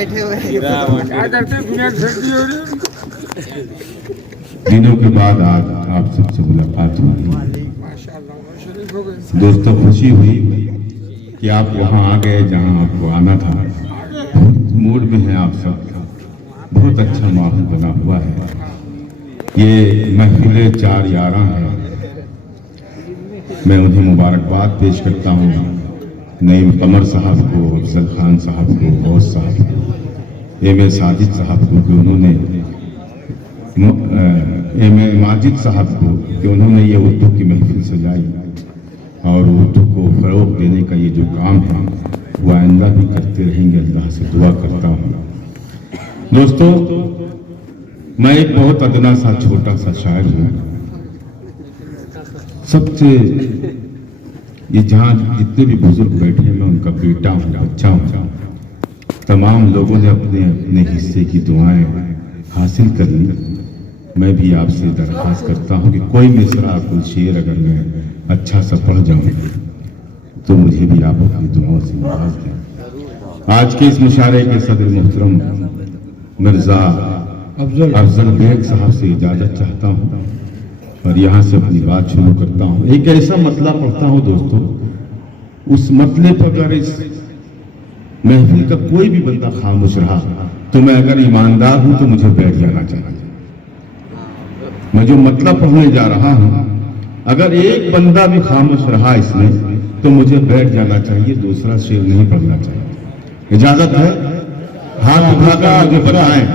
बैठे हुए दिनों के बाद आज आप सबसे मुलाकात हुई। दोस्तों, खुशी हुई कि आप वहाँ आ गए जहाँ आपको आना था। मूड में हैं आप सब, बहुत अच्छा माहौल बना हुआ है। ये महफिल 4/11 है। मैं उन्हें मुबारकबाद पेश करता हूँ, नईम कमर साहब को, अफजल खान साहब को, गौस साहब को, एम ए साजिद साहब को कि उन्होंने एम ए माजिद साहब को कि उन्होंने ये उर्दू की महफिल सजाई और उर्दू को फरोग देने का ये जो काम है वो आइंदा भी करते रहेंगे। अल्लाह से दुआ करता हूँ। दोस्तों, मैं एक बहुत अदना सा छोटा सा शायर हूँ। सबसे ये जहाँ जितने भी बुजुर्ग बैठे हैं, मैं उनका बेटा हूँ, बच्चा हूँ। तमाम लोगों ने अपने अपने हिस्से की दुआएं हासिल कर ली। मैं भी आपसे दरख्वास्त करता हूँ कि कोई मिसरा, कोई शेर अगर मैं अच्छा सा पढ़ जाऊँ तो मुझे भी आप अपनी दुआओं से नवाज दें। आज के इस मुशारे के सदर मुहतरम मिर्जा अफजल बेग साहब से इजाजत चाहता हूँ और यहाँ से अपनी बात शुरू करता हूँ। एक ऐसा मतला पढ़ता हूँ दोस्तों, उस मतले पर अगर इस महफिल का कोई भी बंदा खामोश रहा तो मैं अगर ईमानदार हूं तो मुझे बैठ जाना चाहिए। मैं जो मतलब पढ़ने जा रहा हूं, अगर एक बंदा भी खामोश रहा इसमें तो मुझे बैठ जाना चाहिए, दूसरा शेर नहीं पढ़ना चाहिए। इजाजत है? हाथ उठाकर मुझे बताएं।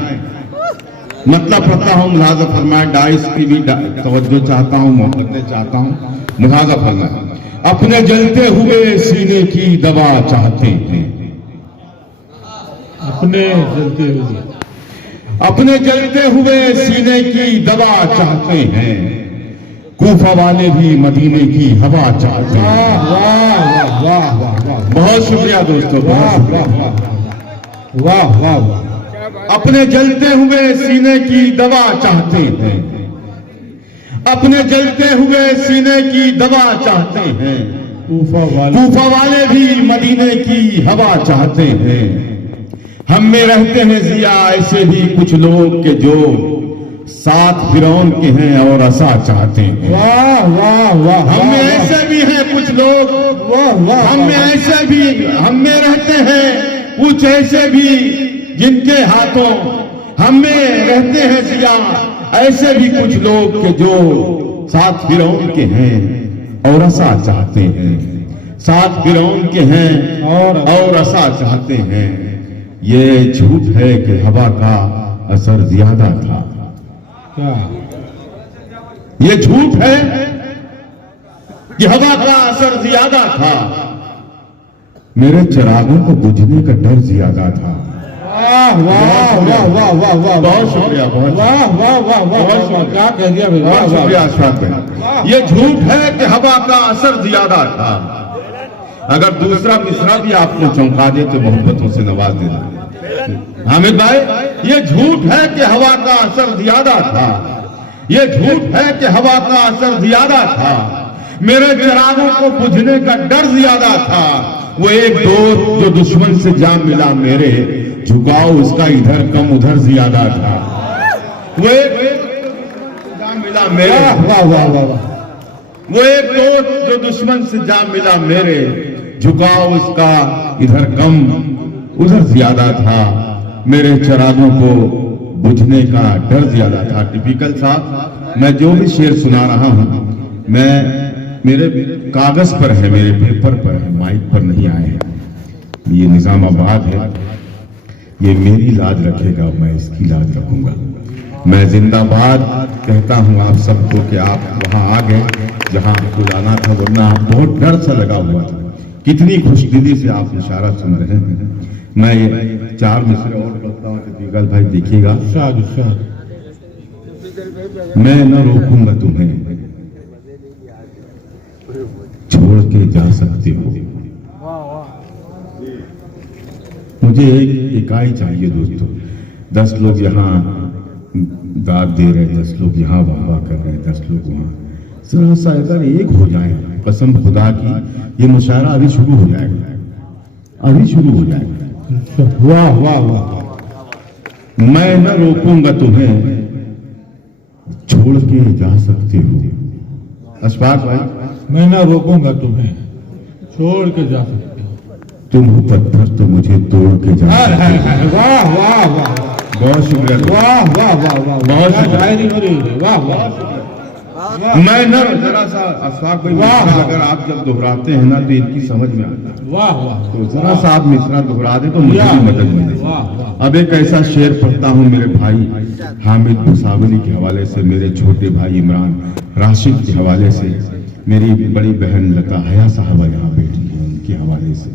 मतलब पढ़ता हूं, मुलाजा फरमाए। डाइस की भी तवज्जो चाहता हूं, मोहब्बत चाहता हूं। मुलाजा फरमाए। अपने जलते हुए सीने की दवा चाहते हैं, अपने जलते हुए सीने की दवा चाहते हैं। कूफा वाले भी मदीने की हवा चाहते हैं। वाह वाह वाह वाह, बहुत शुक्रिया दोस्तों, बहुत शुक्रिया। वाह वाह वाह। अपने जलते हुए सीने की दवा चाहते हैं, अपने जलते हुए सीने की दवा चाहते हैं। कूफा वाले भी मदीने की हवा चाहते हैं। हम में रहते हैं जिया ऐसे भी कुछ लोग के जो साथ फिरौन के हैं और असा चाहते हैं। वाह वाह वाह। हम में ऐसे भी हैं कुछ लोग, वाह वाह। हम में ऐसे भी, हम में रहते हैं कुछ ऐसे भी जिनके हाथों, हम में रहते हैं जिया ऐसे भी कुछ लोग के जो साथ फिरौन के हैं और असा चाहते हैं। साथ फिरौन के हैं और असा चाहते हैं। ये झूठ है कि हवा का असर ज्यादा था। क्या ये झूठ है कि हवा का असर ज्यादा था? मेरे चिरागों को बुझने का डर ज्यादा था। वाह वाह वाह वाह वाह वाह, बहुत शुक्रिया, बहुत वाह वाह वाह वाह, क्या कह दिया, बहुत शुक्रिया अशफाक। ये झूठ है कि हवा का असर ज्यादा था। अगर दूसरा मिसरा भी आपको चौंका दे तो मोहब्बतों से नवाज देना। हामिद भाई, ये झूठ है कि हवा का असर ज्यादा था। ये झूठ है कि हवा का असर ज्यादा था। मेरे चिरागों को बुझने का डर ज्यादा था। वो एक दोस्त जो दुश्मन से जा मिला मेरे, झुकाओ उसका इधर कम उधर ज्यादा था। वो एक जा मिला मेरे, वाह वाह वाह। वो एक दोस्त जो दुश्मन से जा मिला मेरे, झुकाओ उसका इधर कम उधर ज्यादा था। मेरे चिरागों को बुझने का डर ज्यादा था। टिपिकल साहब, मैं जो भी शेर सुना रहा हूं, मैं मेरे कागज पर है, मेरे पेपर पर है, माइक पर नहीं आए हैं। ये निजामाबाद है, ये मेरी लाज रखेगा, मैं इसकी लाज रखूंगा। मैं जिंदाबाद कहता हूं आप सबको कि आप वहां आ गए जहां आपको लाना था, वरना बहुत डर सा लगा हुआ था। कितनी खुशदिली से आप इशारा सुन रहे हैं। मैं 4 मिसरे और पढ़ता हूँ, टिपिकल भाई देखिएगा। मैं न रोकूंगा तुम्हें, छोड़ के जा सकते हो। मुझे एक इकाई चाहिए दोस्तों। 10 लोग यहाँ दाद दे रहे, 10 लोग यहाँ वाह कर रहे, 10 लोग वहाँ। जरा सा अगर एक हो जाए, कसम खुदा की, ये मुशायरा अभी शुरू हो जाएगा, अभी शुरू हो जाएगा। वाह वाह वाह। मैं न रोकूंगा तुम्हें, छोड़ के जा सकते हो। अशफाक भाई, मैं ना रोकूंगा तुम्हें, छोड़ के जा सकते हो। तुम हो पत्थर तो मुझे तोड़ के जा सकते हो। वाह वाह वाह, बहुत शुक्रिया। वाह वाह वाह वाह, बहुत शुक्रिया। शायरी हो रही है। वाह वाह। मैं न जरा सा अशफाक भाई, वाह। अगर आप जब दोहराते हैं ना तो इनकी समझ में आता है, वाह वाह, तो जरा सा आप मिसरा दोहरा दे तो मुझे भी मदद मिले। वाह वाह। अब एक ऐसा शेर पढ़ता हूँ मेरे भाई हामिद भुसावली के हवाले से, मेरे छोटे भाई इमरान राशिद के हवाले से, मेरी बड़ी बहन लता हया साहबा यहाँ बैठी है, उनके हवाले से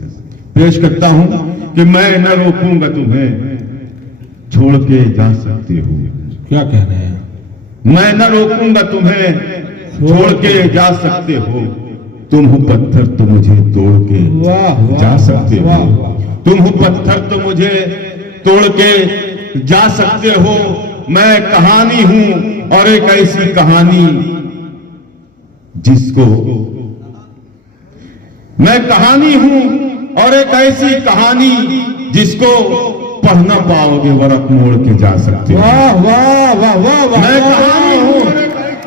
पेश करता हूँ कि मैं न रोकूंगा तुम्हें, छोड़ के जा सकते हो। क्या कह रहे हैं? मैं न रोकूंगा तुम्हें, छोड़ के जा सकते हो। तुम हो पत्थर तो मुझे तोड़ के वाह वाह, जा सकते हो। वाह वाह। तुम हो पत्थर तो मुझे तोड़ के जा सकते हो। मैं कहानी हूं और एक ऐसी कहानी जिसको, मैं कहानी हूं और एक ऐसी कहानी जिसको पढ़ ना पाओगे, वरक मोड़ के जा सकते हो। वाह वाह वाह वाह वाह। मैं कहानी हूं,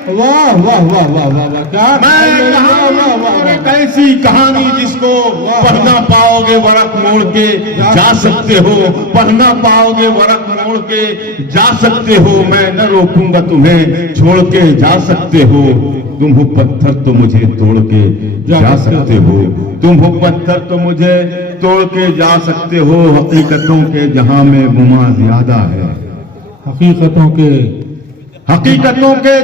वाह वाह वाह वाह वाह वाह। क्या मैं कहानी और एक ऐसी कहानी जिसको पढ़ना पाओगे वरक मोड़ के जा सकते हो। पढ़ना पाओगे वरक मोड़ के जा सकते हो। मैं न रोकूंगा तुम्हें, छोड़ के जा सकते हो। तुम हो पत्थर तो मुझे तोड़ के जा सकते हो। तुम हो पत्थर तो मुझे तोड़ के जा सकते हो। हकीकतों के जहां में गुमा ज्यादा है, हकीकतों के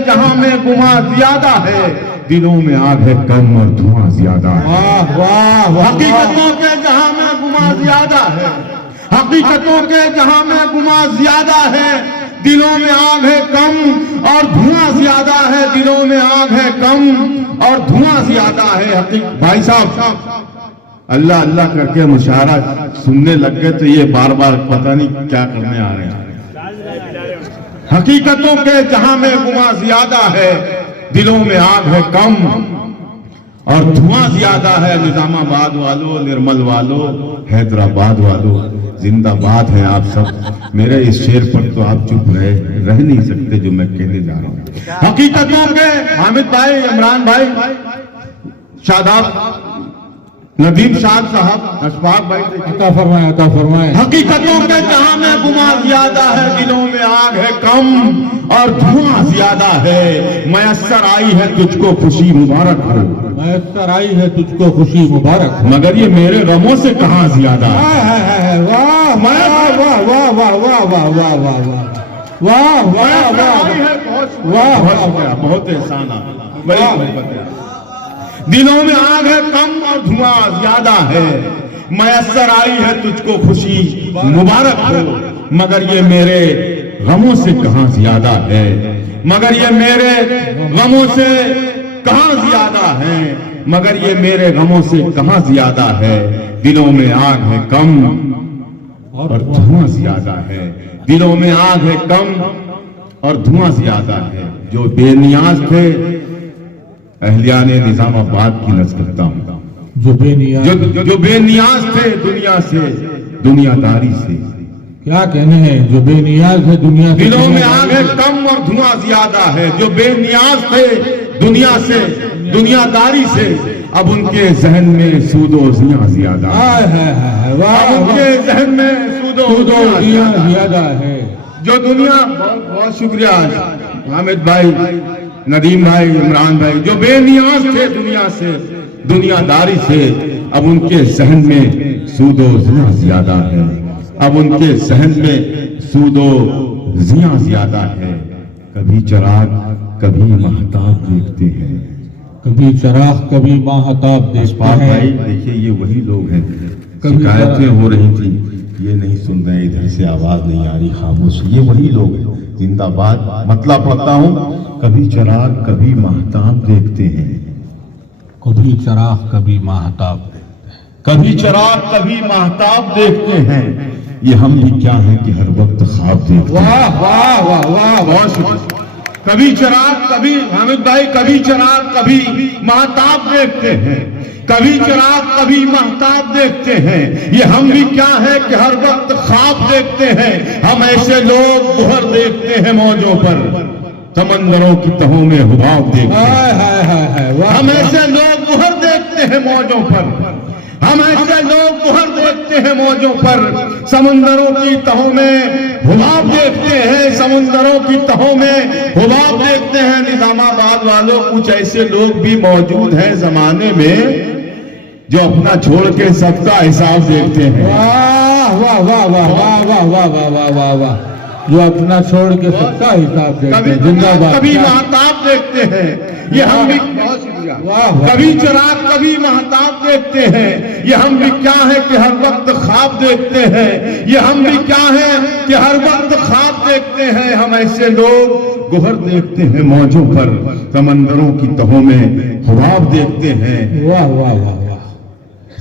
जहां में गुमा ज्यादा है। दिलों में आग है कम और धुआं ज्यादा है। वाह वाह वाह। हकीकतों के जहां में गुमा ज्यादा है, हकीकतों के जहां में गुमा ज्यादा है। दिलों में आग है कम और धुआं ज्यादा है। दिलों में आग है कम और धुआं ज्यादा है। भाई साहब, अल्लाह अल्लाह करके मुशायरा सुनने लग गए तो ये बार बार पता नहीं क्या करने आ रहे हैं। हकीकतों के जहां में गुमा ज्यादा है, दिलों में आग है कम और धुआं ज्यादा है। निजामाबाद वालों, निर्मल वालों, हैदराबाद वालों, जिंदाबाद है आप सब। मेरे इस शेर पर तो आप चुप रह नहीं सकते जो मैं कहने जा रहा हूं। हकीकतों के हामिद भाई, इमरान भाई, शादाब, नदीम शाह साहब, अशफाक भाई, अता फरमाए, अता फरमाए। हकीकतों के जहां में गुमा ज्यादा है, दिलों में आग है कम और धुआं ज्यादा है। मयस्सर आई है तुझको खुशी मुबारक हो, मयस्सर आई है तुझको खुशी मुबारक हो। मगर ये मेरे गमों से कहां ज्यादा है। वाह वाह वाह वाह वाह वाह वाह वाह वाह वाह वाह वाह वाह वाह। बहुत एहसान है, बड़ी मोहब्बत है। दिलों में आग है कम और धुआं ज्यादा है। मयस्सर आई है तुझको खुशी मुबारक हो, मगर ये मेरे गमों से कहां ज्यादा है। मगर ये मेरे गमों से कहां ज्यादा है। मगर ये मेरे गमों से कहां ज्यादा है। दिलों में आग है कम और धुआं ज्यादा है। दिलों में आग है कम और धुआं ज्यादा है। जो बेनियाज थे अहलियाने निजामाबाद की नज़र करता हूं, जो बेनियाज, जो बेनियाज थे दुनिया से, दुनियादारी से। क्या कहने हैं? जो बेनियाज है दुनिया से, दिलों में आग है कम और धुआं ज्यादा है। जो बेनियाज थे दुनिया से, दुनियादारी से, अब उनके जहन में सूदो जिया ज्यादा है। अब उनके जहन में सूदो जिया ज्यादा है। जो दुनिया, बहुत शुक्रिया हामिद भाई, नदीम भाई, इमरान भाई, जो बेनियाज थे दुनिया से, दुनियादारी से, अब उनके जहन में सूदो जिया ज्यादा है। अब उनके जहन में सूदो जिया ज्यादा है। कभी चिराग कभी महताब देखते हैं, कभी चिराग कभी महताब देखते हैं। भाई देखिए, ये वही लोग हैं। शिकायतें हो रही थी, ये नहीं सुन रहे, इधर से आवाज नहीं आ रही, खामोश। ये वही लोग हैं। जिंदाबाद। मतलब पढ़ता हूं, कभी चिराग कभी महताब देखते हैं। कभी चिराग कभी महताब, कभी चिराग कभी महताब देखते हैं। ये हम भी क्या है कि हर वक्त ख्वाब देखते हैं। वाह वाह वाह वाह। बहुत शुक्रिया। कभी चिराग कभी, हामिद भाई, कभी चिराग कभी महताब देखते हैं। कभी चिराग कभी महताब देखते हैं, ये हम भी क्या है कि हर वक्त ख्वाब देखते हैं। हम ऐसे लोग गुहर देखते हैं मौजों पर, समंदरों की तहों में हुबाब देखते हैं। हम ऐसे लोग गुहर देखते हैं मौजों पर, हम ऐसे लोग गुहर देखते हैं मौजों पर, समंदरों की तहों में हुबाब देखते हैं, समंदरों की तहों में हुबाब देखते हैं। निजामाबाद वालों, कुछ ऐसे लोग भी मौजूद हैं जमाने में जो अपना छोड़ के सबका हिसाब देखते हैं। वाह वाह वाह वाह वाह वाह वाह वाह वाह वाह वाह, जो अपना छोड़ के सबका हिसाब देखते हैं। जिंदाबाद। कभी महताब देखते हैं, ये हम भी, बहुत शुक्रिया। कभी चिराग कभी महताब देखते हैं, ये हम भी क्या है कि हर वक्त ख्वाब देखते हैं। ये हम भी क्या है कि हर वक्त ख्वाब देखते हैं। हम ऐसे लोग गुहर देखते हैं मौजों पर, समंदरों की तहों में हुबाब देखते हैं। वाह वाह वाह वाह,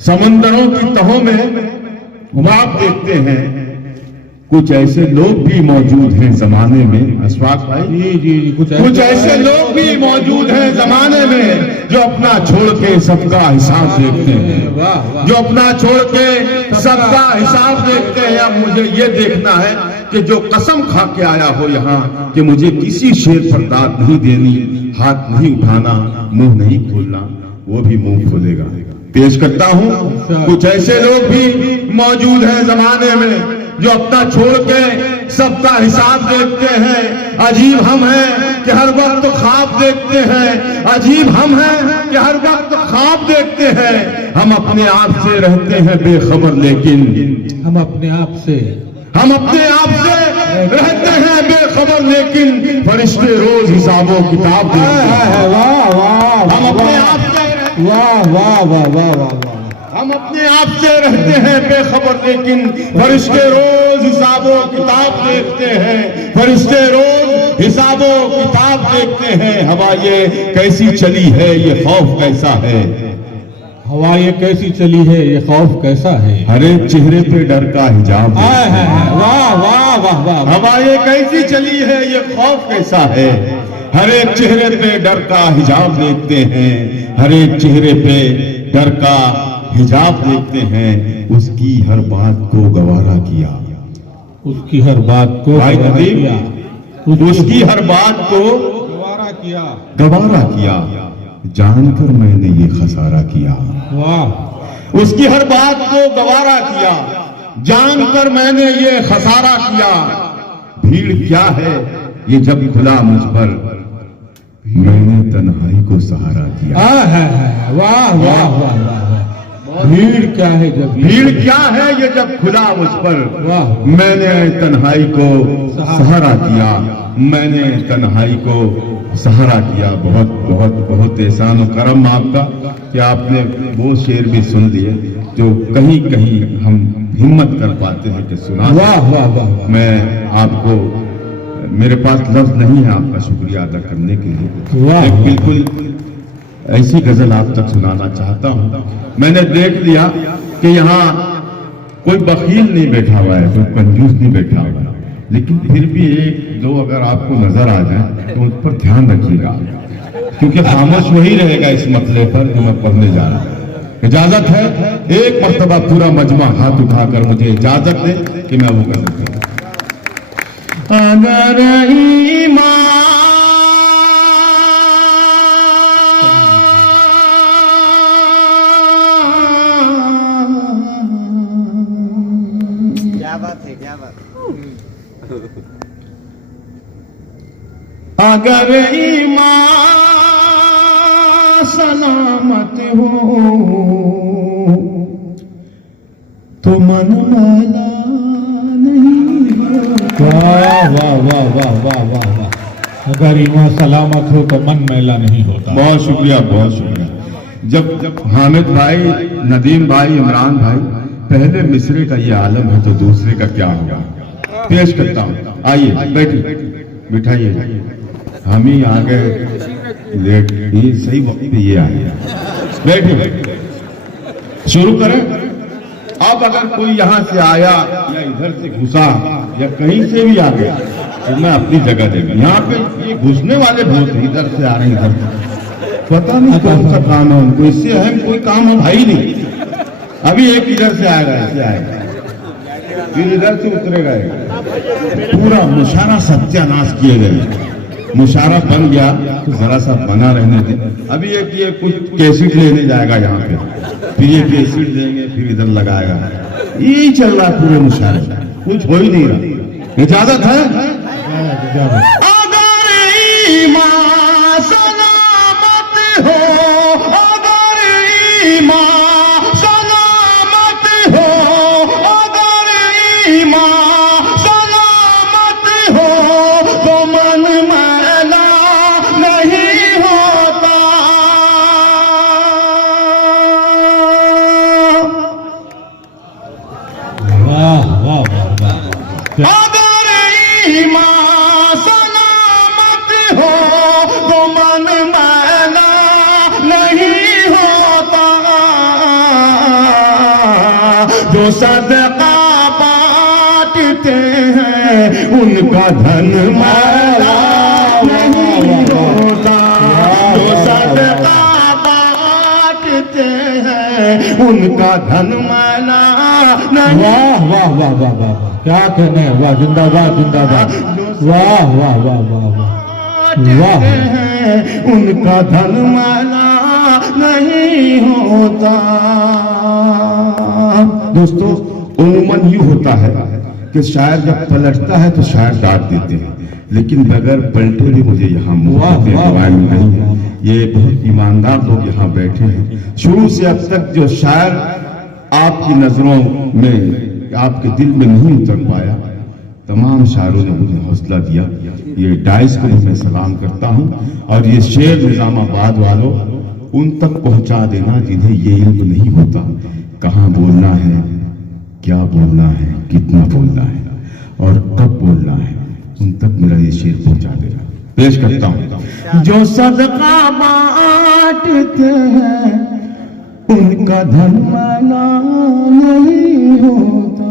समंदरों की तहों में हुबाब देखते हैं। कुछ ऐसे लोग भी मौजूद हैं जमाने में, अशफाक भाई जी जी जी, कुछ ऐसे लोग भी मौजूद हैं जमाने में जो अपना छोड़ के सबका हिसाब देखते हैं, वाह वाह, जो अपना छोड़ के सबका हिसाब देखते हैं। अब मुझे ये देखना है कि जो कसम खा के आया हो यहाँ कि मुझे किसी शेर पर दाद नहीं देनी, हाथ नहीं उठाना, मुंह नहीं खोलना, वो भी मुंह खोलेगा। पेश करता हूँ, कुछ ऐसे लोग भी मौजूद हैं जमाने में जो अपना छोड़ के सबका हिसाब देखते हैं। अजीब हम हैं कि हर वक्त ख्वाब देखते हैं, अजीब हम हैं कि हर वक्त ख्वाब देखते हैं। हम अपने आप से रहते हैं बेखबर, लेकिन हम अपने आप से रहते हैं बेखबर, लेकिन फरिश्ते रोज हिसाबो किताब देखते हैं। वाह वाह, हम अपने आप से वाह वाह वाह वाह वाह, हम अपने आप से रहते हैं बेखबर, लेकिन फरिश्ते रोज हिसाबो किताब देखते हैं। फरिश्ते रोज हिसाबो किताब देखते हैं। हवा ये कैसी चली है, ये खौफ कैसा है। हवा ये कैसी चली है, ये खौफ कैसा है। हर एक चेहरे पे डर का हिजाब। वाह वाह वाह वाह, हवा ये कैसी चली है, ये खौफ कैसा है। हर एक चेहरे पे डर का हिजाब देखते हैं, हर एक चेहरे पे डर का हिजाब देखते हैं। उसकी हर बात को गवारा किया, उसकी हर बात को भाई गवारा नदीम, किया, उसकी हर बात को गवारा किया, जानकर मैंने ये खसारा किया। वाह, उसकी हर बात को गवारा किया, जानकर मैंने ये खसारा किया। भीड़ क्या है ये जब खुला मुझ पर, मैंने तन्हाई को सहारा किया। वाह वाह वाह वाह, भीड़ क्या है जब, भीड़ क्या है ये जब खुला मुझ पर, वाह, मैंने तन्हाई को सहारा किया, मैंने तन्हाई को सहारा किया। बहुत बहुत बहुत एहसान और करम आपका कि आपने वो शेर भी सुन लिए जो कहीं कहीं हम हिम्मत कर पाते हैं कि सुना। वाह वाह वाह, मैं आपको, मेरे पास लफ्ज नहीं है आपका शुक्रिया अदा करने के लिए। वाह, एक बिल्कुल ऐसी गजल आप तक सुनाना चाहता हूँ। मैंने देख लिया कि यहाँ कोई बखील नहीं बैठा हुआ है, कोई कंजूस नहीं बैठा हुआ है, लेकिन फिर भी एक दो अगर आपको नजर आ जाए तो उस पर ध्यान रखिएगा, क्योंकि खामोश वही रहेगा इस मसले पर जो मैं पढ़ने जा रहा हूँ। इजाजत है, एक मर्तबा पूरा मजमा हाथ उठाकर मुझे इजाजत दे कि मैं वो गजल करूं। अगर ईमान क्या बात है, क्या बात। अगर ईमान सलामत हो तो मन मैला नहीं हो। वाह वाह वाह वाह वाह वाह वाह, अगर ईमान सलामत हो तो मन मैला नहीं होता। बहुत शुक्रिया, बहुत शुक्रिया। जब हामिद भाई, नदीम भाई, इमरान भाई, पहले मिसरे का ये आलम है तो दूसरे का क्या होगा। पेश करता हूँ, आइए बैठिए, बिठाइए। हम ही आ गए लेट, ये सही वक्त पे ये आए। बैठिए, शुरू करें। अब अगर कोई यहाँ से आया या इधर से घुसा या कहीं से भी आ गया तो मैं अपनी जगह देगा। यहाँ पे ये घुसने वाले बहुत हैं, इधर से आ रहे हैं, इधर से। पता नहीं कौन सा काम है उनको, इससे अहम कोई काम है भाई नहीं। अभी एक इधर से आएगा, ऐसे आएगा, फिर इधर से उतरेगा, पूरा मुशारा सत्यानाश किए गए। मुशारा बन गया तो जरा सा बना रहने दे। अभी एक ये कुछ कैसेट लेने जाएगा यहाँ पे, फिर ये कैसेट देंगे, फिर इधर लगाएगा, यही चल रहा है पूरे मुशारे, कुछ हो ही नहीं रहा। इजाजत है? अगर ईमान सलामत हो, अगर ईमान सलामत हो, अगर ईमान सलामत हो, तो मन मैला नहीं होता। वाह वाह वाह। अगर ईमान सलामत हो तो मन मैला नहीं होता। जो सदका बांटते हैं उनका धन मैला नहीं होता। जो सदका बांटते हैं उनका धन मैला नहीं। वाह वाह वाह वाह वाह, क्या कहने हैं, वाह, जिंदाबाद जिंदाबाद, वाह वाह वाह वाह वाह वाह। उनका धन मैला नहीं होता। दोस्तों, उम्मन यूं होता है कि शायर जब पलटता है तो शायर डांट देते हैं, लेकिन बगैर पलटे भी मुझे यहाँ मुआफ़ नहीं है। ये बहुत ईमानदार लोग यहाँ बैठे हैं। शुरू से अब तक जो शायर आपकी नजरों में, आपके दिल में नहीं उतर पाया, तमाम शायरों ने मुझे हौसला दिया। ये डाइस को मैं सलाम करता हूँ। और ये शेर निजामाबाद वालों, उन तक पहुंचा देना जिन्हें ये इल्म नहीं होता, कहाँ बोलना है, क्या बोलना है, कितना बोलना है और कब बोलना है, उन तक मेरा ये शेर पहुंचा देना। पेश करता हूँ। जो सदका बांटते हैं उनका धन मैला नहीं होता।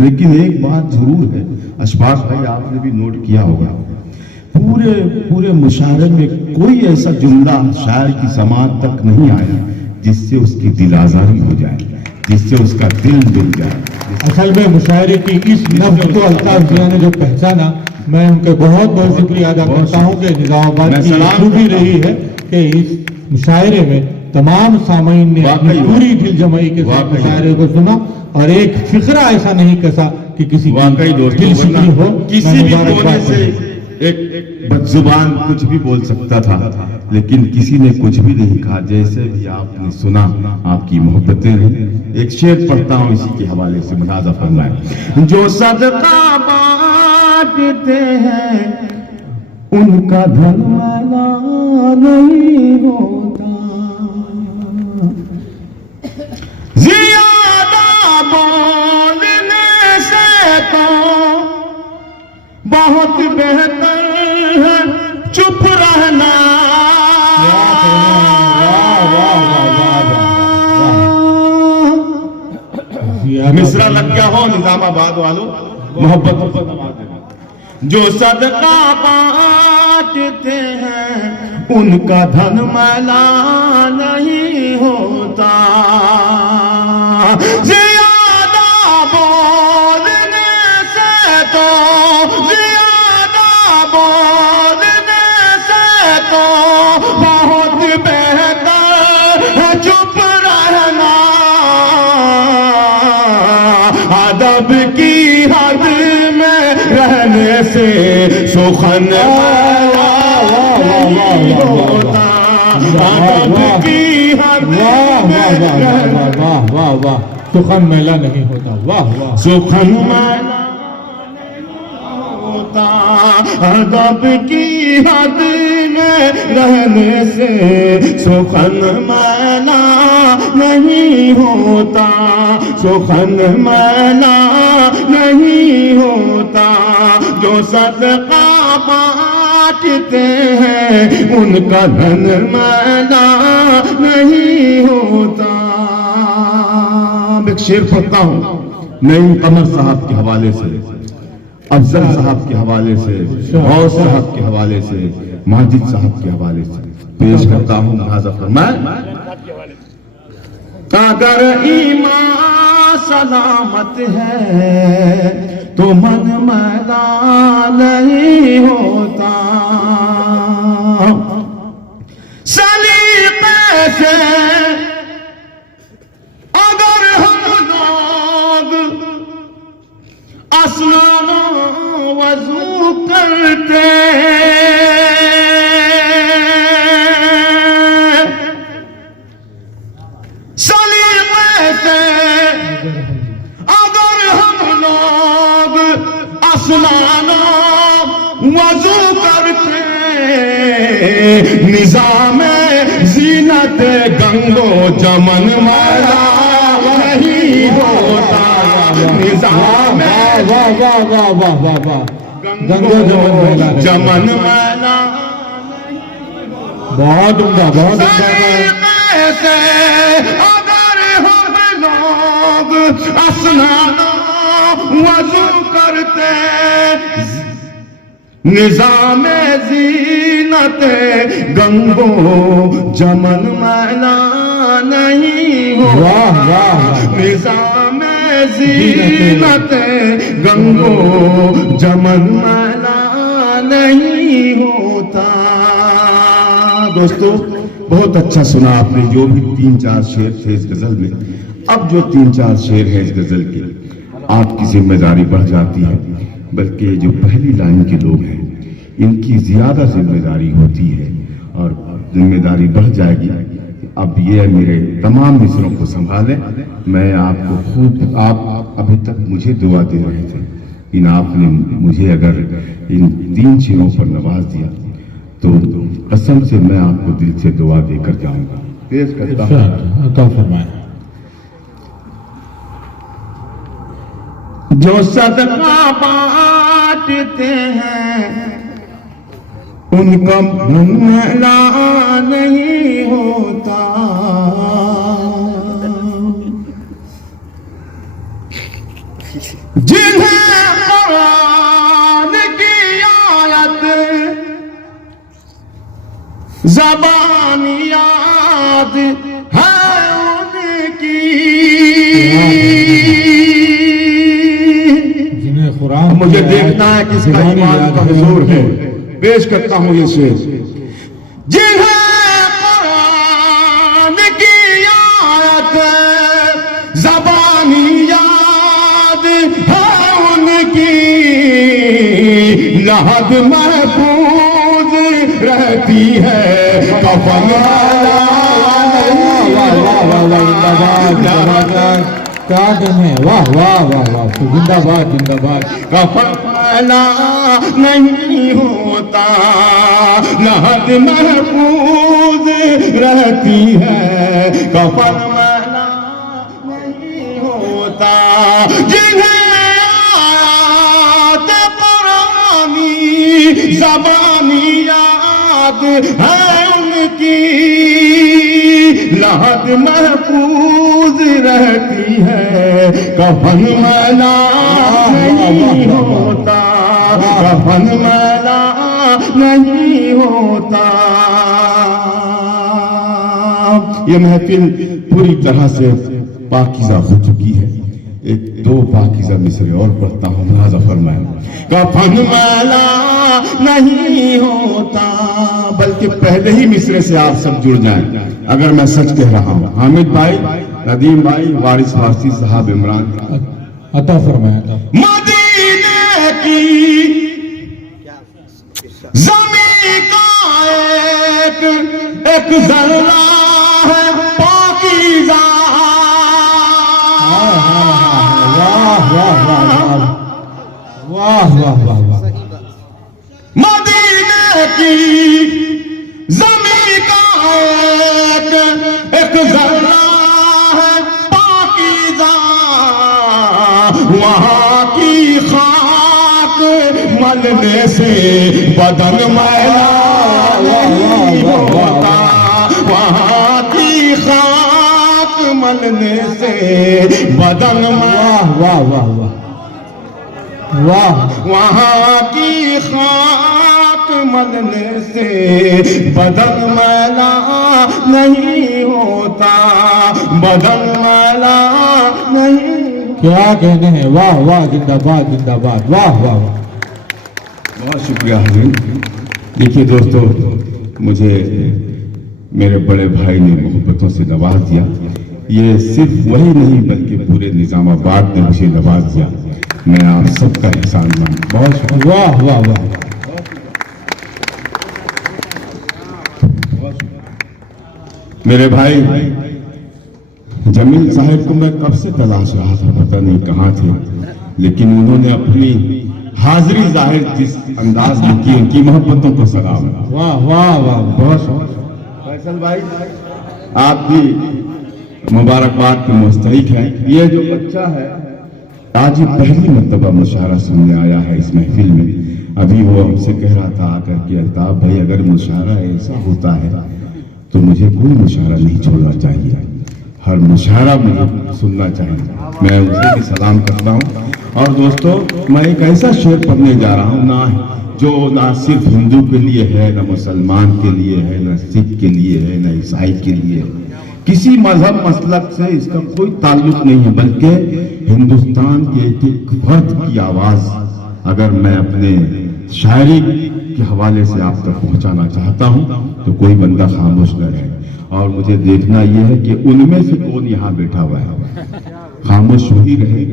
लेकिन एक बात जरूर है, अशफाक भाई आपने भी नोट किया होगा, पूरे मुशायरे में कोई ऐसा जुमला शायर की समाज तक नहीं आया जिससे उसकी दिल आजारी हो जाए, जिससे उसका दिल मिल जाए। असल में मुशायरे की इस नब्ज को अल्ताफ जिया ने जो पहचाना, मैं उनके बहुत बहुत शुक्रिया अदा करता हूँ कि निजामाबाद की खूबी रही है कि इस मुशायरे में तमाम सामीन ने अपनी पूरी दिल जमाई के साथ मुशायरे को सुना और एक फिक्रा ऐसा नहीं कसा कि किसी वाकई दिल शिकनी हो। किसी भी कोने से एक बदजुबान कुछ भी बोल सकता था, लेकिन किसी ने कुछ भी नहीं कहा। जैसे भी आपने सुना, आपकी मोहब्बतें हैं। एक शेर पढ़ता हूँ इसी के हवाले से, मुलाजा फरमाएं। जो सदका बांटते हैं उनका धन मैला नहीं होता। ज्यादा बोलने से तो बहुत बेहतर है चुप रहना। मिसरा लग गया हो निजामाबाद वालों, मोहब्बत। जो सदका बांटते हैं उनका धन मैला नहीं होता। ज्यादा बोलने से तो, ज्यादा बोलने से तो बहुत बेहतर है चुप रहना। अदब की हद में रहने से सुखन नहीं होता। अदब की हद में वाह वाह वाह, सुखन मेला नहीं होता। वाह वाह, सुखन मेला नहीं होता। अदब की हद में रहने से सुखन मेला नहीं होता। सुखन मेला नहीं होता। जो सदका बांटते हैं उनका धन मैला नहीं होता। एक शेर पढ़ता हूँ नईम कमर साहब के हवाले से, अफजल साहब के हवाले से, गौस साहब के हवाले से, माजिद साहब के हवाले से पेश करता हूँ। मुलाजा फरमाए। अगर ईमान सलामत है तो मन मैला नहीं होता, सलीके से अगर हम लोग स्नान वजू करते, सलीके से अगर हम लोग स्नान वजू करते, निजाम जीनत गंगो जमन मैला नहीं होता, निजाम वाह वाह वाह वाह वाह वाह, गंगो जमन मैला बहुत उम्दा, बहुत उम्दा। से अगर हम लोग स्नान वजू करते, निजाम जीनत गंगो जमन मैला नहीं हो, वाह वाह, निजाम जीनत गंगो जमन मैला नहीं होता। दोस्तों, बहुत अच्छा सुना आपने जो भी 3-4 शेर थे इस गजल में। अब जो 3-4 शेर है इस गजल के, आपकी जिम्मेदारी बढ़ जाती है, बल्कि जो पहली लाइन के लोग हैं इनकी ज्यादा जिम्मेदारी होती है और जिम्मेदारी बढ़ जाएगी। अब ये मेरे तमाम मिसरों को संभालें। मैं आपको खूब, आप अभी तक मुझे दुआ दे रहे थे, इन आपने मुझे अगर इन 3 शेरों पर नवाज दिया तो कसम से मैं आपको दिल से दुआ देकर जाऊंगा। पेश करता हूं। अता फरमाए। जो सदका बांटते हैं उनका मन मैला नहीं होता, जिन्हें कुरान की आयत ज़बानी याद है उनकी, जिन्हें कुरान मुझे देखना है कि इसका ईमान कमजोर है। पेश करता हूं ये शेर। जिन्हें कुरान की आयत ज़बानी याद है उनकी, लहद महफूज रहती है कफन क्या कहने, वाह वाह वाह वाह, जिंदाबाद जिंदाबाद। कफला नहीं होता, लहद महफूज रहती है कफन वाला नहीं होता, जिन्हें आयत पुरानी ज़बानी याद है उनकी, लहद महफूज रहती है कफन मैला नहीं होता, कफन मैला नहीं होता। ये महफिल पूरी तरह से पाकीज़ा हो चुकी है। 1-2 पाकीज़ा मिसरे और पढ़ता हूँ। मुलाज़ा फरमाए। कफन मैला नहीं होता, बल्कि पहले ही मिसरे से आप सब जुड़ जाएं अगर मैं सच कह रहा हूँ। हामिद भाई, नदीम भाई, वारिस वासी साहब, इमरान अता फरमाया। मदीने की ज़मीं का एक ज़र्रा है पाकीज़ा, वाह वाह वाह वाह वाह वाह वाह। मदीने की ज़मीं का एक ज़र्रा है पाकीज़ा, वहाँ की खाक मलने से बदन मैला नहीं होता, वहाँ की खाक मलने से बदन वाह वाह वाह वाह वाह। वहाँ की खाक मलने से बदन मैला नहीं होता, बदन मैला नहीं। क्या कहने हैं, वाह वाह, जिंदाबाद जिंदाबाद, वाह वाह वाह। बहुत शुक्रिया हज़ीर। देखिए दोस्तों, मुझे मेरे बड़े भाई ने मोहब्बतों से नवाज दिया। ये सिर्फ वही नहीं बल्कि पूरे निजामाबाद ने मुझे नवाज दिया। मैं आप सबका एहसान मानता हूं। बहुत शुक्रिया। वाह वाह वाह। मेरे भाई जमील साहब को मैं कब से तलाश रहा था, पता नहीं कहाँ थे, लेकिन उन्होंने अपनी हाजिरी जाहिर जिस अंदाज में की, उनकी मोहब्बतों को सलाम। वाह वाह वाह, बहुत फैसल भाई, आप भी मुबारकबाद के मुस्तहिक हैं। ये जो बच्चा है आज ही पहली मर्तबा मुशायरा सुनने आया है इस महफिल में। अभी वो हमसे कह रहा था आकर के, अल्ताफ भाई अगर मुशायरा ऐसा होता है तो मुझे कोई मुशायरा नहीं छोड़ना चाहिए, हर मुशायरा मुझे सुनना चाहिए। मैं उसे भी सलाम करता हूँ। और दोस्तों, मैं एक ऐसा शेर पढ़ने जा रहा हूँ जो ना सिर्फ हिंदू के लिए है, ना मुसलमान के लिए है, ना सिख के लिए है, ना ईसाई के लिए है, किसी मजहब मसलक से इसका कोई ताल्लुक नहीं है, बल्कि हिंदुस्तान के एक एक फर्द की आवाज अगर मैं अपने शायरी के हवाले से आप तक पहुंचाना चाहता हूं तो कोई बंदा खामोश न रहे। और मुझे देखना यह है कि उनमें से कौन यहाँ बैठा हुआ है, खामोश वही रहे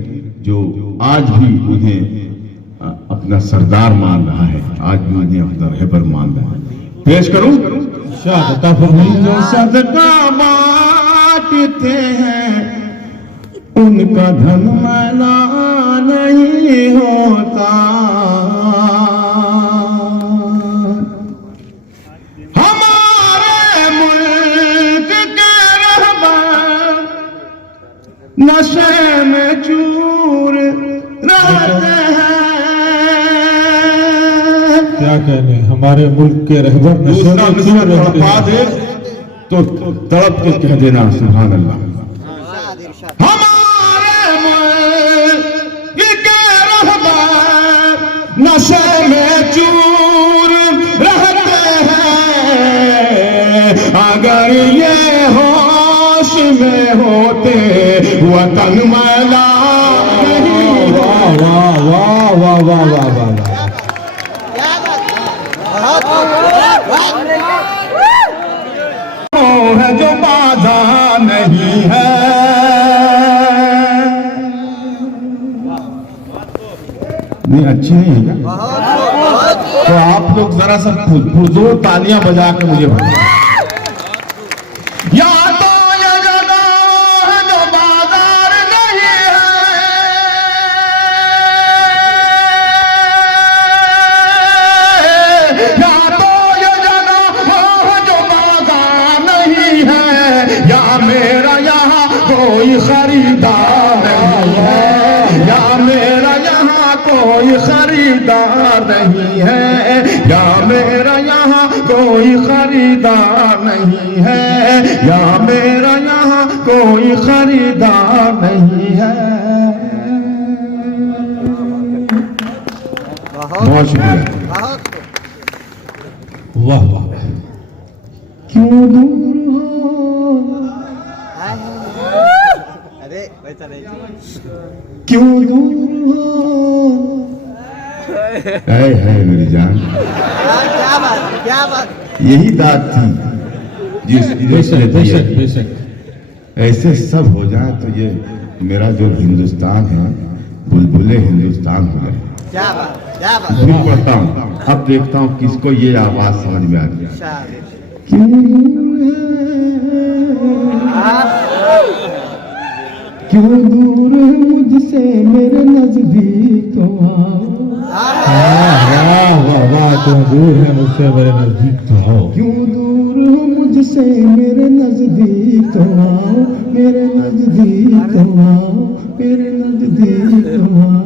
जो आज भी उन्हें अपना सरदार मान रहा है, आज भी उन्हें अपना रहबर मान रहा है। पेश करूं जो सदका बांटते हैं उनका धन मैला नहीं होता, हमारे मुल्क के रहबर नशे में चूर रहते हैं। क्या कहने, हमारे मुल्क के रहबर नशे में चूर रहते हैं। तो तड़प के कह देना सुभान अल्लाह। इरशाद इरशाद। हमारे मुल्क के रहबर नशे में चूर रहते हैं, अगर ये होश में होते वतन मैला नहीं। वाह वाह वाह वाह वाह वाह वाह। क्या बात है जो बाधा नहीं है। नहीं अच्छी नहीं है क्या? तो आप लोग जरा सा पुरजोर तालियां बजा के मुझे बताओ। या तो ये जगह है जो बाजार नहीं है, या तो ये जगह है जो बाजार नहीं है, या मेरा यहाँ कोई खरीदार नहीं है, या मेरा यहाँ कोई खरीदार नहीं है, या मेरा यहाँ कोई खरीदार नहीं है, या मेरा यहाँ कोई खरीदार नहीं है। बहुत शुक्रिया। वाह वाह। क्यों दूर हो, अरे वैसा नहीं। क्यों दूर हो, है मेरी जान। क्या बात क्या बात। यही दाद थी जिसने बेशक दी बेशक है। बेशक। ऐसे सब हो जाए तो ये मेरा जो हिंदुस्तान है बुलबुले हिंदुस्तान हो जाए। क्या बात क्या बात। फिर पढ़ता हूँ, अब देखता हूँ किसको ये आवाज समझ में आती है। इरशाद क्यों दूर मुझसे मेरे नजदीक तो आओ, वाह वाह वाह, तुम दूर है मुझसे मेरे नजदीक तो आओ। क्यों दूर हो मुझसे मेरे नजदीक तो आओ, मेरे नजदीक तो आओ, मेरे नजदीक तो आओ।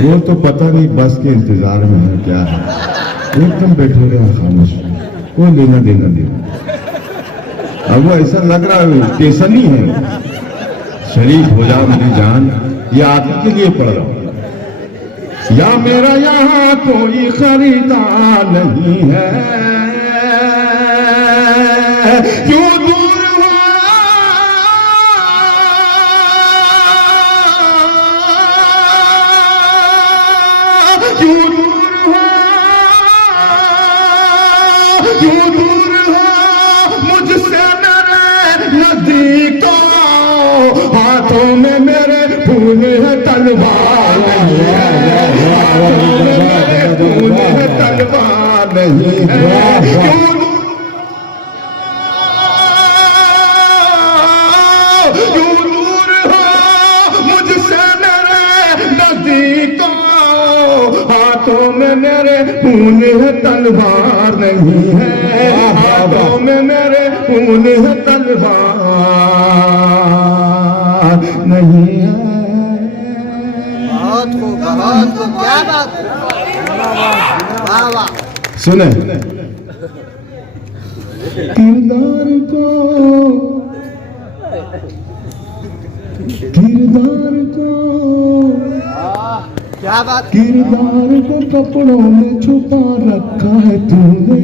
वो तो पता नहीं बस के इंतजार में है क्या है, एकदम बैठे रहे खामोश, कोई लेना देना देना। अब वो ऐसा लग रहा है स्टेशन ही है। शरीफ हो जा मेरी जान, ये आप ही के लिए पढ़ रहा हूं। या मेरा यहाँ कोई खरीदार नहीं है, क्यों दूर हुआ क्यों दूर हुआ क्यों दूर हुआ मुझसे मेरे नजदीक आओ, हाथों में मेरे फूल है तलवार नहीं है, हाथों में मेरे फूल है तलवार नहीं है, क्यों दूर हो मुझसे मेरे नजदीक आओ, हाथों में मेरे खून है तलवार नहीं है, हाथों में मेरे खून है तलवार नहीं है। बहुत खूब, क्या बात है। वाह वाह। सुने किरदार को क्या बात। किरदार को कपड़ों में छुपा रखा है तूने।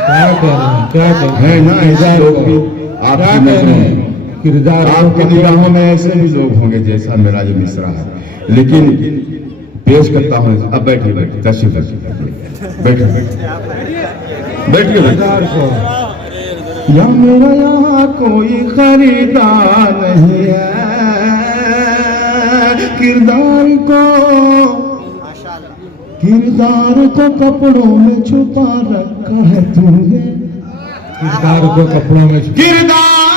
क्या कह रहे हैं, क्या कह रहे है हैं? ना ऐसे लोग भी क्या आपकी कह रहे नजरों हैं? में, किरदार आपकी निगाहों में ऐसे भी लोग होंगे जैसा मेरा जो मिसरा है, लेकिन पेश करता हूँ। अब बैठिए बैठिए, तशरीफ बैठिए बैठिए किरदार को या मेरा यहाँ कोई खरीदार नहीं है, किरदार को माशाल्लाह। किरदार को कपड़ों में छुपा रखा है तूने। किरदार को कपड़ों में किरदार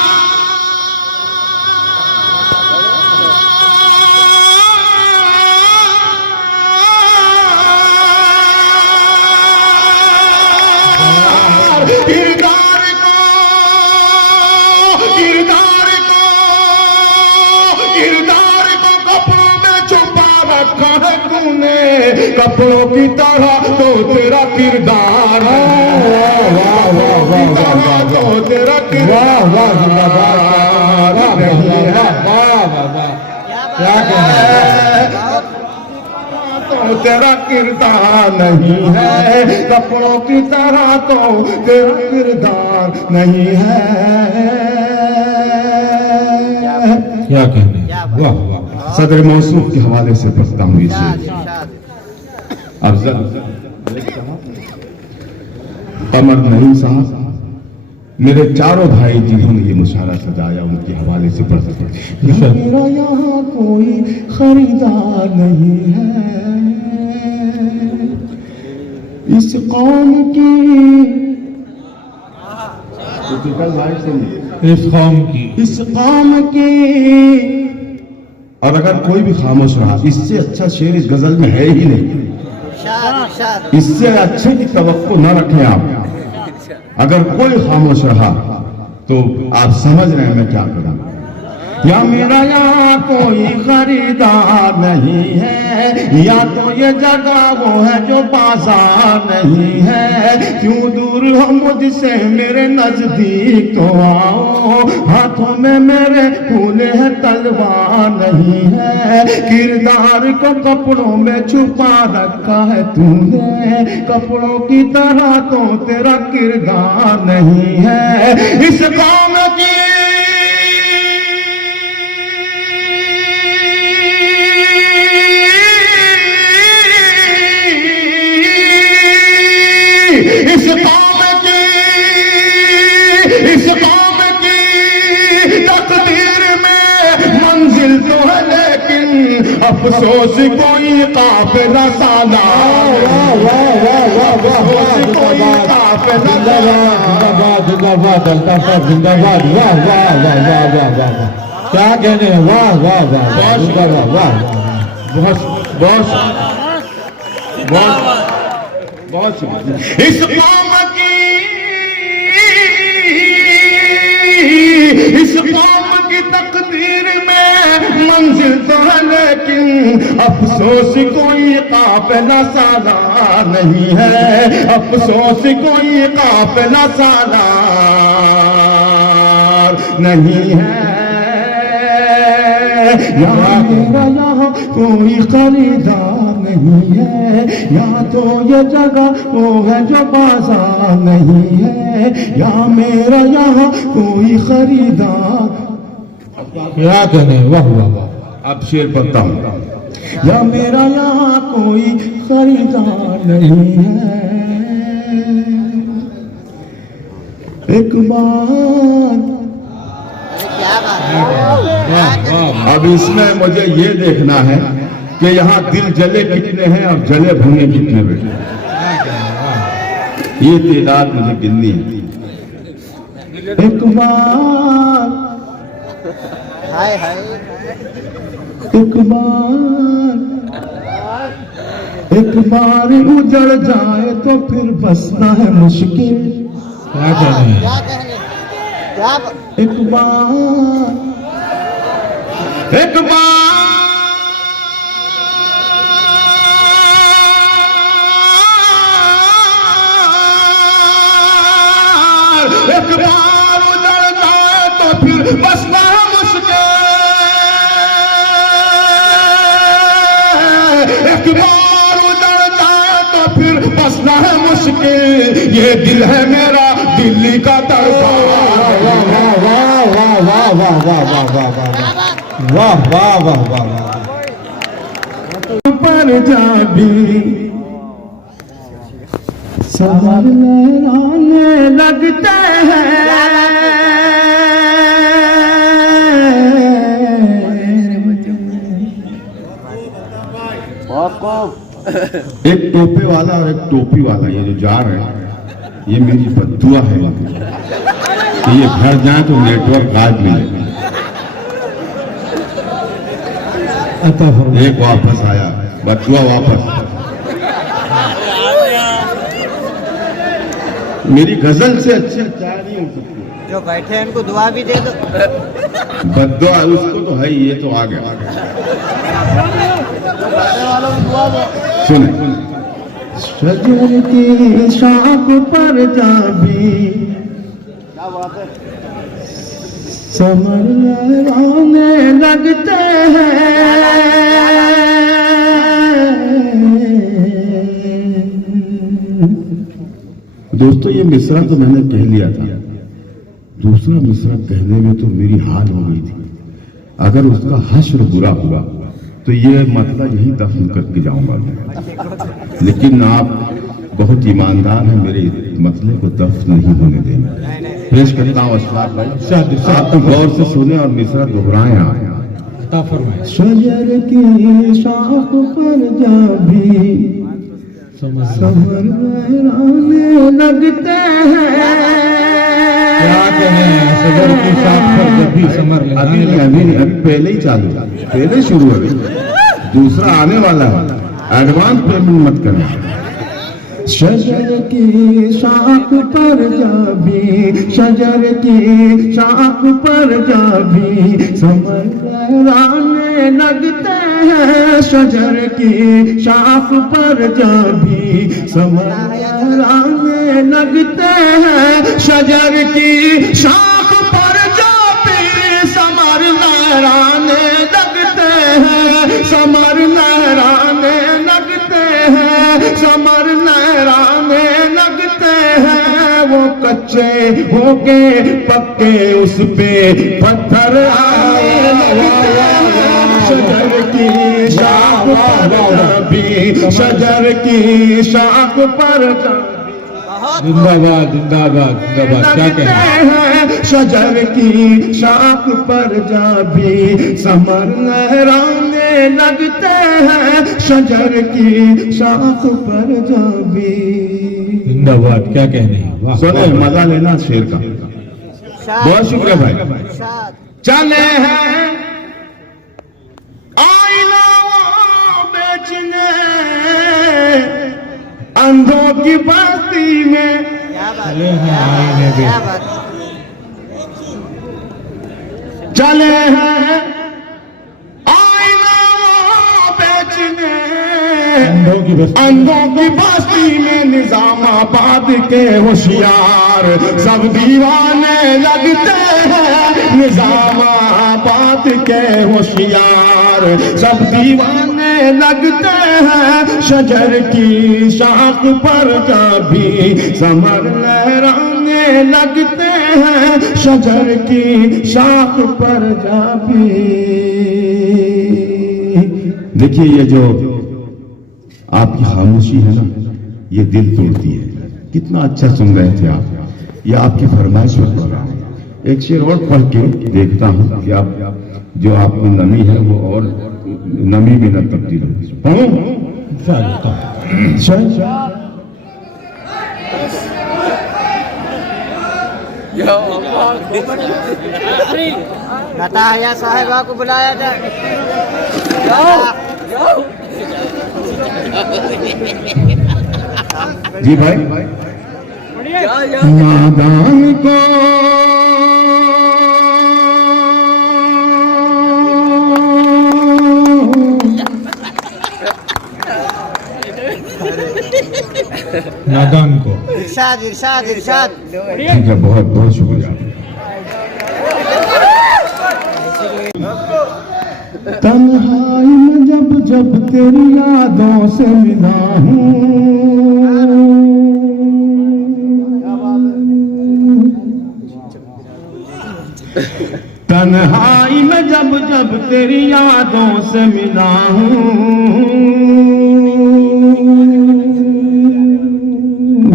किरदार को कपड़ों में छुपा रखा है तूने, कपड़ों की तरह तो तेरा किरदार है, तो तेरा किरदार नहीं है, क्या कह रहे हैं? तो तेरा किरदार नहीं है, कपड़ों की तरह तो तेरा किरदार नहीं है। क्या कह रहे हैं? वाह वाह। सदर मौसूफ के हवाले से पढ़ता हूँ इसे। अब कमर नहीं साहब, मेरे चारों भाई जिन्होंने ये मुशायरा सजाया उनके हवाले से पढ़ता हूँ। मेरा यहाँ कोई खरीदार नहीं है, इस कौम की इस कौम की और अगर कोई भी खामोश रहा, इससे अच्छा शेर इस गजल में है ही नहीं, इससे अच्छे की तवक्को न रखें आप। अगर कोई खामोश रहा तो आप समझ रहे हैं मैं क्या करूं। या मेरा यहाँ कोई खरीदार नहीं है, या तो ये जगह वो है जो बाजार नहीं है, क्यों दूर हो मुझसे मेरे नजदीक तो आओ, हाथों में मेरे फूल है तलवार नहीं है, किरदार को कपड़ों में छुपा रखा है तूने, कपड़ों की तरह तो तेरा किरदार नहीं है। इस कौम की इस कौम की तकदीर में मंजिल तो है, लेकिन अफसोस कोई काफिला साला, अफसोस कोई काफिला। जिंदाबाद अल्ताफ जिंदाबाद। वाह वाह वाह वाह वाह वाह। क्या कहने हैं? वाह वाह वाह जिंदाबाद। वाह बहुत बहुत बहुत इस कौम की तकदीर में मंजिल तो है, लेकिन अफसोस कोई काफिला सालार नहीं है, अफसोस कोई काफिला सालार नहीं है। या मेरा यहाँ कोई खरीदार नहीं है, या तो ये जगह वो है जो बाजार नहीं है, या मेरा यहाँ कोई खरीदार। क्या कहने, वाह वाह वाह। अब शेर पढ़ता हूँ। या मेरा यहाँ कोई खरीदार नहीं है, एक बार। क्या बात है। अब इसमें मुझे ये देखना है कि यहाँ दिल जले कितने हैं और जले भुने कितने बैठे हैं। ये तादाद मुझे गिननी है। एक बार, हाय हाय। एक बार उजड़ जाए तो फिर बसना है मुश्किल। क्या कहने, क्या कहने, क्या बात। एक बार, एक बार, एक बार उजड़ जाए तो फिर बसना है मुश्किल। एक बार उजड़ जाए तो फिर बसना है मुश्किल। ये दिल है मेरा दिल्ली का तड़का। वाह वाह वाह वाह वाह वाह वाह वाह वाह वाह वाह वाह वाह वाह। पर जाबी सवार लहराने लगते हैं। एक टोपे वाला और एक टोपी वाला ये जो जा रहे हैं, ये मेरी बद्दुआ है कि ये घर जाए तो नेटवर्क आज मिले। एक वापस आया, बद्दुआ वापस। मेरी गजल से अच्छी चाय नहीं हो सकती। जो बैठे हैं उनको दुआ भी दे दो। बद्दुआ उसको तो है, ये तो आ गया। सुने, शजर की शाख पर जाबी समर लहराने लगते हैं। दोस्तों ये मिसरा तो मैंने कह लिया था, दूसरा मिसरा कहने में तो मेरी हाल हो गई थी। अगर उसका हश्र बुरा हुआ तो ये मतलब यही दफन करके जाऊंगा मैं। लेकिन आप बहुत ईमानदार हैं, मेरे मसले को दफन नहीं होने देंगे। पेश करता हूँ अशफाक भाई, आप गौर से सुने और मिसरा दोहराएं। आप शजर की शाख पर जाबी समर लहराने लगते हैं। क्या कहने, शजर की शाख पर जब भी समर अभी पहले ही चालू, पहले शुरू है, दूसरा आने वाला है। एडवांस पेमेंट मत करना। शजर की शाख पर जाबी, शजर की शाख पर जाबी समर लहराने लगते हैं। शजर की शाख पर जाबी समर लहराने लगते हैं। शजर की शाख पर जाबी समर लहराने लगते हैं। समर लहराने लगते हैं। समर लहराने लगते हैं। वो कच्चे होके पक्के उस पे पत्थर आए लगते हैं। शजर की शाख पर जाबी, शजर की शाख पर जाबी। जिंदाबाद जिंदाबाद जिंदाबाद। क्या कहने, शजर की शाख पर जाबी समर लहराने लगते हैं। शजर की शाख पर जाबी। जिंदाबाद। क्या कहने, वाह। सुने, मजा लेना शेर का। बहुत शुक्रिया भाई। शाद। चले हैं आईना बेचने अंधों की बस्ती में। क्या बात चले है, हैं क्या बात आईने है, भी। क्या बात है। चले हैं आईना बेचने अंधों की बस्ती। अंधों की बस्ती में निजामाबाद के होशियार सब दीवाने लगते हैं। निजामाबाद बात के होशियार, सब दीवाने लगते हैं शजर की शाख पर, जब भी समर लहराने लगते हैं शजर की शाख पर जब भी। देखिए ये जो आपकी खामोशी है ना, ये दिल तोड़ती है। कितना अच्छा सुन रहे थे आप, ये आपकी फरमाइश पर पड़ रहा है। एक शेर और पढ़ के देखता हूं कि आप जो आपको नमी है वो और नमी में न तब्दील हो। पढ़ो लता हया साहिबा को बुलाया जाए। जी भाई, नादान को नादान को इरशाद इरशाद इरशाद। ठीक है, बहुत बहुत शुक्रिया। तन्हाई में जब जब तेरी यादों से मिला हूँ, तन्हाई में जब जब तेरी यादों से मिला हूँ,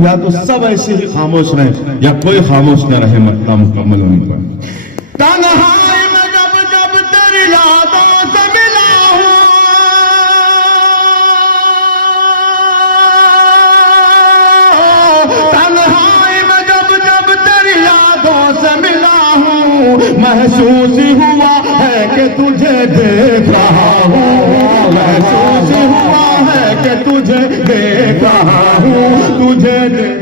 या तो सब ऐसे ही खामोश रहे या कोई खामोश न रहे, मतलब मुकम्मल होने पर। तन्हाई में जब जब तेरी यादों से मिला हूँ, तन्हाई में जब जब तेरी यादों से मिला हूँ, महसूस हुआ है कि तुझे देख रहा हूँ, महसूस हुआ है कि तुझे देख रहा हूँ, तुझे देख।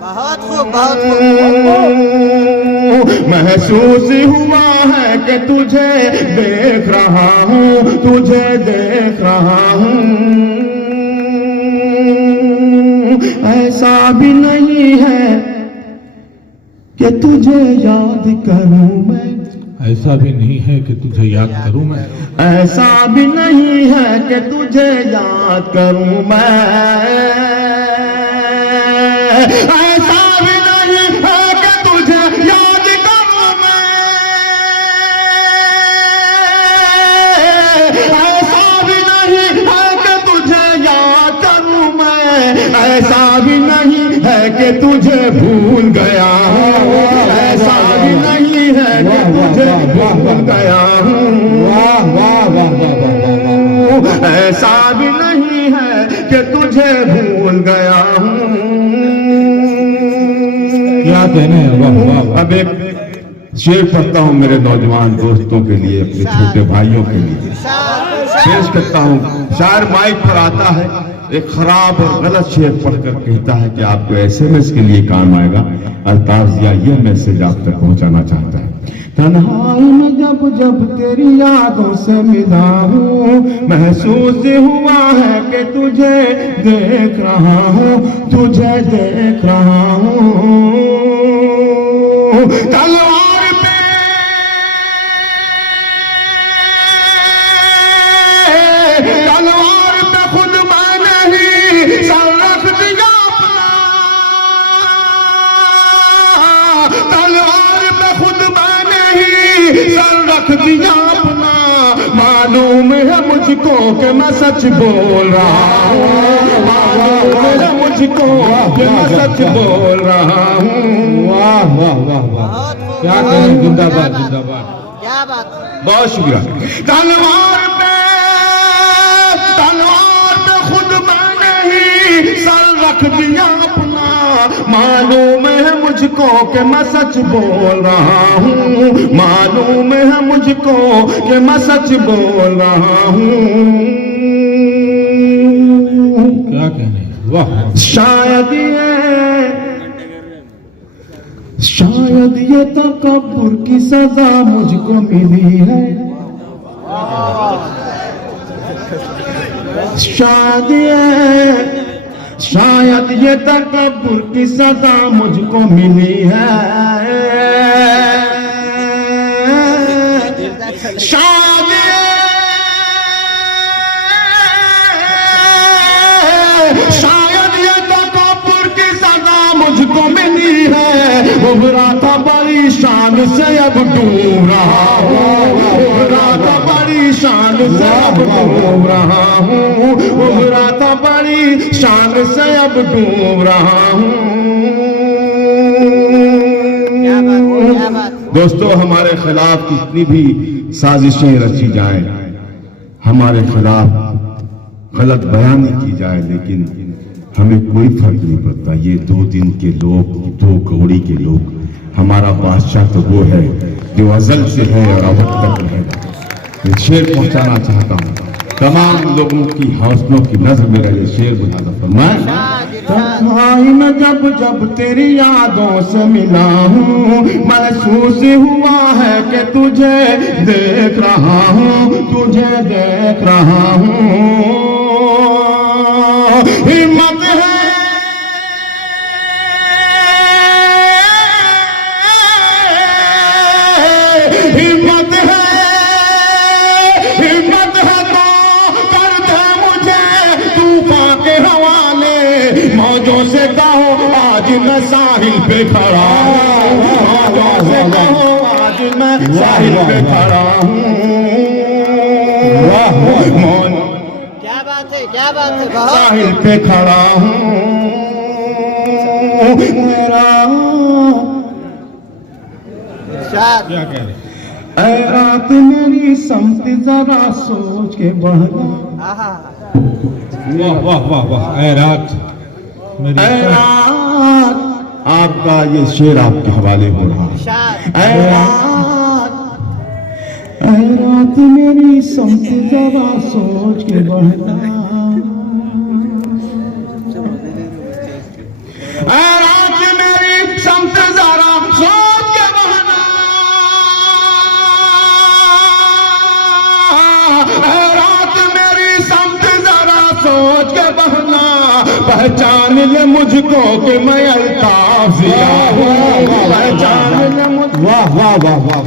बहुत खूब बहुत खूब। महसूस हुआ है कि तुझे देख रहा हूँ, तुझे देख रहा हूँ। ऐसा भी नहीं है कि तुझे याद करूँ मैं, ऐसा भी नहीं है कि तुझे याद करूं मैं, ऐसा भी नहीं है कि तुझे याद करूँ मैं, ऐसा भी नहीं है कि तुझे याद करूँ मैं, ऐसा भी नहीं है कि तुझे याद करूँ मैं, ऐसा भी नहीं है कि तुझे भूल गया हूँ, ऐसा भी नहीं है कि तुझे भूल गया हूँ, ऐसा भी नहीं है कि तुझे भूल गया हूँ। क्या कहने हैं, वाह वाह वाह। अब एक शेर पढ़ता हूँ मेरे नौजवान दोस्तों के लिए, अपने छोटे भाइयों के लिए पेश करता हूँ। शायर माइक पर आता है, एक खराब और गलत शेर पढ़कर कहता है कि आपको एसएमएस के लिए काम आएगा। अल्ताफ जिया ये मैसेज आप तक पहुंचाना चाहता है। तन्हाई में जब जब तेरी यादों से मिला हूँ, महसूस हुआ है कि तुझे देख रहा हूँ, तुझे देख रहा हूँ। तलवार पे खुद मैंने ही सर रख दिया अपना, तलवार पे खुद मैंने ही सर रख दिया अपना। मालूम है मुझको कि मैं सच बोल रहा हूँ, मालूम है मुझको कि मैं सच बोल रहा हूँ। वाह वाह वाह वाह, क्या कहें, जिंदाबाद जिंदाबाद। क्या बात है। बहुत शुक्रिया। तलवार पे खुद मैंने ही सर रख दिया अपना। मालूम है मुझको कि मैं सच बोल रहा हूँ, मालूम है मुझको कि मैं सच बोल रहा हूँ। क्या कहने हैं, वाह वाह। शायद ये तकब्बुर की सजा मुझको मिली है, शायद ये तकब्बुर की सजा मुझको मिली है। शायद ये तकब्बुर की सजा मुझको मिली है, उभरा था बड़ी शान से अब डूब रहा हूँ, उभरा था बड़ी शान से अब डूब रहा हूँ, उभरा था बड़ी शान से अब डूब रहा हूँ। क्या बात दोस्तों, हमारे खिलाफ कितनी भी साजिशें रची जाए, हमारे खिलाफ गलत बयानी की जाए, लेकिन हमें कोई फर्क नहीं पड़ता। ये 2 दिन के लोग, 2 कौड़ी के लोग, हमारा बादशाह तो वो है जो अजल से है और अब तक रहेगा। ये शेर पहुंचाना चाहता हूँ तमाम लोगों की हौसलों की नजर में रहे। शेर बुलाना फरमाए, तन्हाई में जब जब तेरी यादों से मिला हूँ, महसूस हुआ है कि तुझे देख रहा हूँ, तुझे देख रहा हूँ। हिम्मत है, हिम्मत है, हिम्मत है तो कर दे मुझे तूफान के हवाले। मौजों से कहो आज मैं साहिल पे खड़ा हूँ, मौजों से कहो आज मैं साहिल पे खड़ा हूँ। क्या बात है बहुत साहिल पे खड़ा हूँ। इरशाद ऐ रात मेरी समत जरा सोच के बढ़ना, आहा वाह वाह वाह वाह। ऐ रात मेरी ऐ रात, आपका ये शेर आपके हवाले हो रहा है। इरशाद ऐ रात मेरी समत जरा सोच के बढ़ना, ऐ रात मेरी समत जरा सोच के बढ़ना, ऐ रात मेरी समत जरा सोच के बढ़ना। पहचान ले मुझको कि मैं अल्ताफ ज़िया हूँ, पहचान ले मुझको। वाह वाह वाह वाह।